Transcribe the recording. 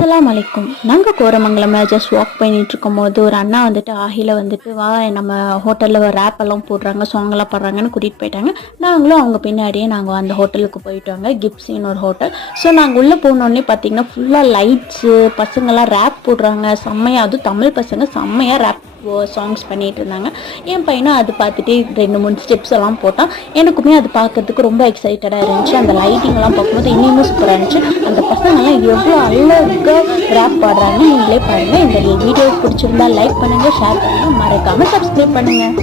அஸ்ஸலாமு அலைக்கும். நாங்கள் கோரமங்கலமில் ஜஸ்ட் வாக் பண்ணிட்டு இருக்கும்போது ஒரு அண்ணா வந்துட்டு ஆஹில வந்துட்டு வா நம்ம ஹோட்டலில் ஒரு ரேப் எல்லாம் போடுறாங்க, சாங்லாம் பாடுறாங்கன்னு கூட்டிகிட்டு போயிட்டாங்க. நாங்களும் அவங்க பின்னாடியே நாங்கள் அந்த ஹோட்டலுக்கு போயிட்டோங்க. கிப்ஸின்னு ஒரு ஹோட்டல். ஸோ நாங்கள் உள்ளே போனோடனே பார்த்தீங்கன்னா ஃபுல்லாக லைட்ஸு, பசங்கள்லாம் ரேப் போடுறாங்க செம்மையாக. அதுவும் தமிழ் பசங்க செம்மையாக ரேப் சாங்ஸ் பண்ணிகிட்டு இருந்தாங்க. என் பையனும் அது பார்த்துட்டு 2-3 ஸ்டெப்ஸ் எல்லாம் போட்டான். எனக்குமே அது பார்க்கறதுக்கு ரொம்ப எக்ஸைட்டடாக இருந்துச்சு. அந்த லைட்டிங்லாம் பார்க்கும்போது இன்னும் சூப்பராக இருந்துச்சு. அந்த பசங்கள்லாம் எவ்வளோ அழகாக ரேப் பாடுறாங்க நீங்களே பாருங்கள். இந்த வீடியோ பிடிச்சிருந்தா லைக் பண்ணுங்கள், ஷேர் பண்ணுங்கள், மறக்காமல் சப்ஸ்கிரைப் பண்ணுங்கள்.